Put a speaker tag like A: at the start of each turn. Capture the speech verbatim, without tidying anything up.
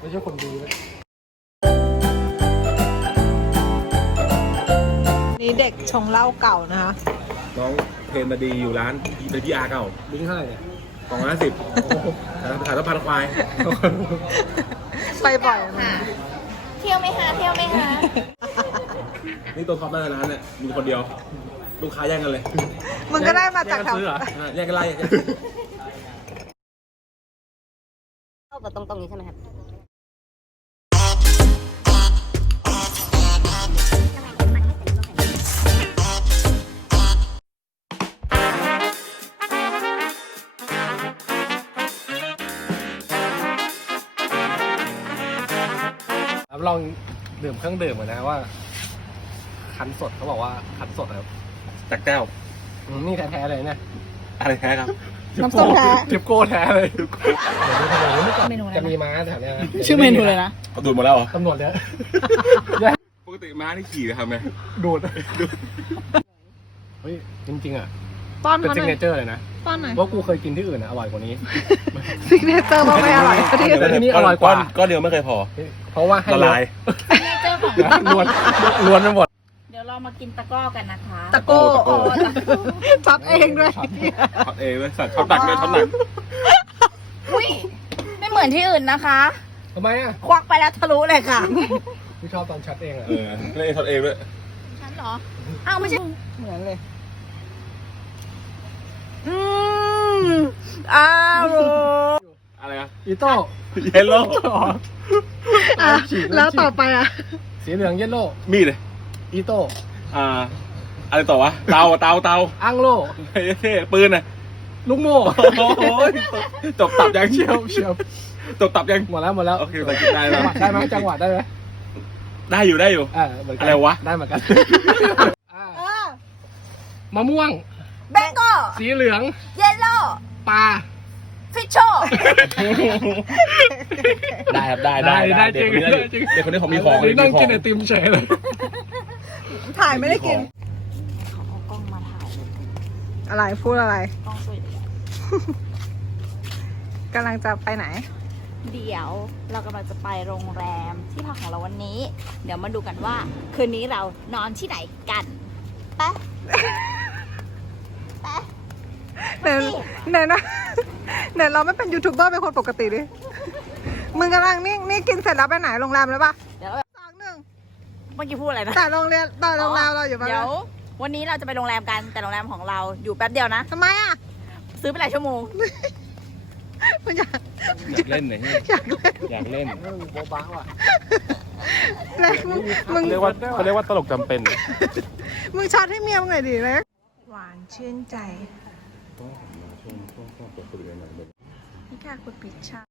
A: ไม่ใช่คนดีเลย
B: นี่เด็กชงเหล้าเก่านะคะ
C: น้องเพนดีอยู่ร้านเป็นพี่อาเก่า
A: บิงเท่าไหร่เนี่ย
C: กล่องละสิบขายแล้วพันควาย
B: ไปบ่อยนะ
D: เที่ยวไหมคะเที่ยวไหมคะ
C: นี่ตัวท็อปหน้าร้านเนี่ยมีคนเดียว ลูกค้าแย่งกันเลย
B: มึงก็ได้มาจากแถว
A: ซื้อเหรอ
C: อ่ะแย่งกันไล่
D: เข้ากับตรงๆนี้ใช่ไหมครับ
A: รับรองดื่มเครื่องดื่มก่อนนะว่าคั้นสดเขาบอกว่าคั้นสดนะครับ
C: จากแก้ว
A: อืมนี่แท้ๆเลยเนี่ย
C: อะไรแท้ครับ
B: น้ำส้มแท้
A: ทิปโก้แท้เลย
D: เมนูอะไรนะ
A: จะมีม้าแถวเนี้ยนะ
D: ชื่อเมนูเลยนะ
C: เขาดูดหมดแล้วเหรอ
A: ตำรวจเยอะ
C: ปกติม้าที่ขี่ทำไง
A: ดูดเฮ้ยจริงๆอ่ะ
B: ป้อน
A: เป็น
B: เขาห
A: ซิก
B: น่
A: เน
B: อย
A: เจอร์เลยนะ
B: ป้อนหน่อย
A: เพราะกูเคยกินที่อื่นอ่ะอร่อยกว่านี้
B: ซิกเนเจอร์ว่าไม่อร่อยก็ที่
A: แต่ที่นี่อร่อยกว่า
C: ก้อนเดียวไม่เคยพอ
A: เพราะว่าให้
C: ละลาย
D: เจอของ
A: ล้วนล้วนไปหมด
D: เดี๋ยวเรามากินตะกร้อกันนะคะ
B: ตะโก้
C: โอ้
B: จับเองด้วย
C: ทอดเองเลยสัตว์ทอดหนักเลยทอดหนัก
D: อุ้ยไม่เหมือนที่อื่นนะคะ
A: ทำไมอ่ะ
D: ควักไปแล้วทะลุเลยค่ะ
A: พี่ชอบตอนชัดเองอ่ะ
C: เออเล่นทอดเองด้วย
D: ฉันเหรอ อ้าวไม่ใช่
B: เหมือนเลย อืมอ้าว
C: อะไรอะ
A: อีโต้
C: เยลโล่
B: อ่ะแล้วต่อไปอ่ะ
A: สีเหลืองเยลโล่
C: มีดเลย
A: อีโต้
C: อ่า อะไรต่อวะ เตาเตาเตา
A: อังโล่
C: เท่ปืนน่ะ
A: ลูกโม่
C: โอ้ยจบตับยัง
A: เชียวเชียว
C: จบตับยัง
A: หมดแล้วหมดแล้ว
C: โอเคแต่กินได้
A: จั
C: แล้
A: ง
C: ว
A: หวะได้ไหมจังหวะได้ไหม
C: ได้อยู่ได้อยู่
A: อ่าเหมือนกัน
C: อะไรวะ
A: ได้เหมือนกันอ่า
D: เออ
A: มะม่วง
D: แบงโก้
A: สีเหลือง
D: เยลโล่
A: ปลา
D: ฟิชโช
C: ได้ครับได้ได้
A: ได้จริง
C: เด็กคนนี้
A: ได้จริง
C: เด็กคนนี้ผมมีของ
A: นี่นั่ง
C: มีขอ
A: กินไอติมเฉยเลย
B: ถ่ายไม่ได้กิน
D: เขาเอากล้องมาถ่ายเลย
B: อะไรพูดอะไร
D: กล้องสวยดี
B: กำลังจะไปไหน
D: เดี๋ยวเรากำลังจะไปโรงแรมที่พักของเราวันนี้ เดี๋ยวมาดูกันว่า คืนนี้เรานอนที่ไหนกันไปไป
B: เดี๋ยวเดี๋ยวนะเดี๋ยวเราไม่เป็นยูทูบเบอร์เป็นคนปกติดิ มึงกำลังนี่นี่กินเสร็จแล้วไปไหนโรงแรมแล้วปะ
D: เดี๋ยวเรา
B: สองหนึ่ง
D: เมื่อกี้พูดอะไรนะ
B: แต่โรงเรียนแต่โรงแรมเราอยู่ปะ
D: เดี๋ยววันนี้เราจะไปโรงแรมกันแต่โรงแรมของเราอยู่แป๊บเดียวนะ
B: ทำไมอ่ะ
D: ซื้อไปหลายชั่วโมง
B: มึงอยาก
C: อยากเล่นไหน
B: อยากเล่น
C: อยากเล่น
A: เออโบ๊ะบ้าว่ะ
B: เล็กมึง
C: เรียกว่าเขาเรียกว่าตลกจำเป็น
B: มึงช็อตให้เมียมึงหน่อยดิเล็กหวานชื่นใจ นี่ค่ะคุณปิชา